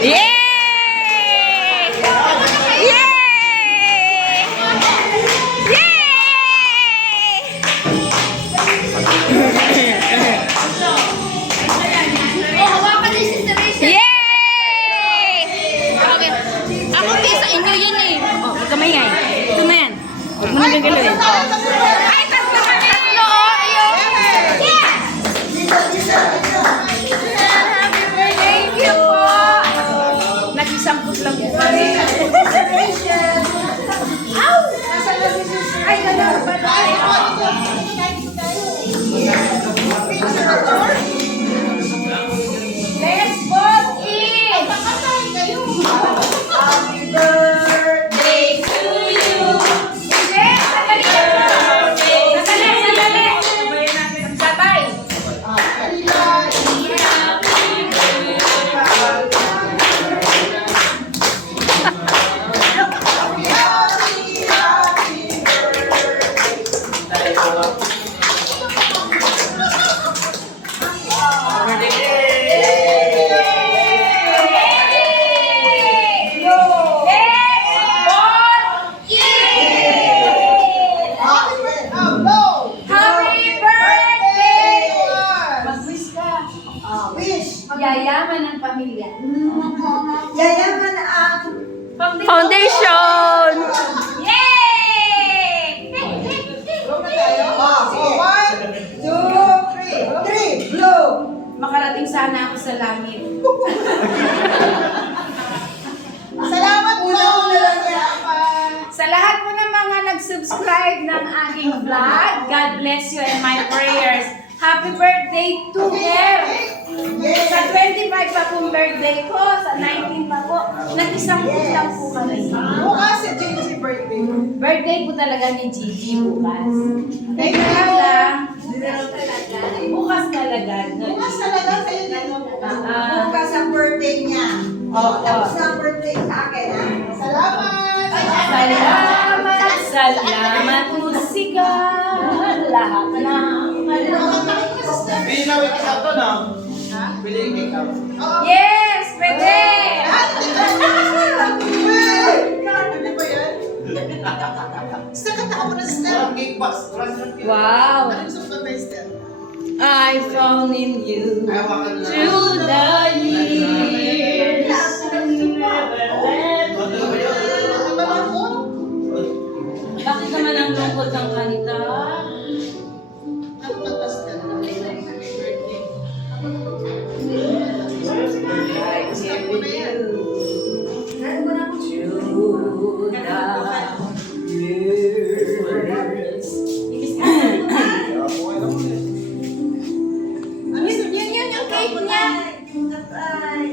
Yay! Yay! Ako sa inyo yan eh. Oh, huwag ka maingay. Ito na yan. Huwag mo na gagalawin. Ay, tatlo kami! Tatlo, ayun! Yes! Happy birthday! Thank you po! Nag-isamput lang po kami. Ow! Ay, gano'n ba tayo? Let's both eat! Happy birthday to you! Hindi! Sandali! Sabay! Yayaman ang pamilya. Yayaman ang Foundation! Yay! One, two, three, blow! Makarating sana ako sa langit. Salamat po! Sa lahat po ng mga nag-subscribe ng aking vlog, God bless you and my prayers. Happy birthday to her! Sa 25 pa pong birthday ko, sa 19 pa po, nag-isang lang po kami. Bukas si Gigi birthday. Birthday po talaga ni Gigi bukas. Thank you. Bukas talaga. Bukas talaga sa'yo dito. Ah. Bukas ang birthday niya. Tapos ang birthday sa akin, ha? Salamat! Salamat musika. Lahat na. Pili na wait up to na. Pili wait up. Yes, pwede. Hindi ba yan? Sir, kanta ka muna, Sir. Walang cake box. Walang silang cake. Wow. Ano gusto mo kanta, Sir? I found in you Ay, hawakan na. through the years. Bakit naman ang lungkot ng kanita? I give you through the years. Yun yung cake niya.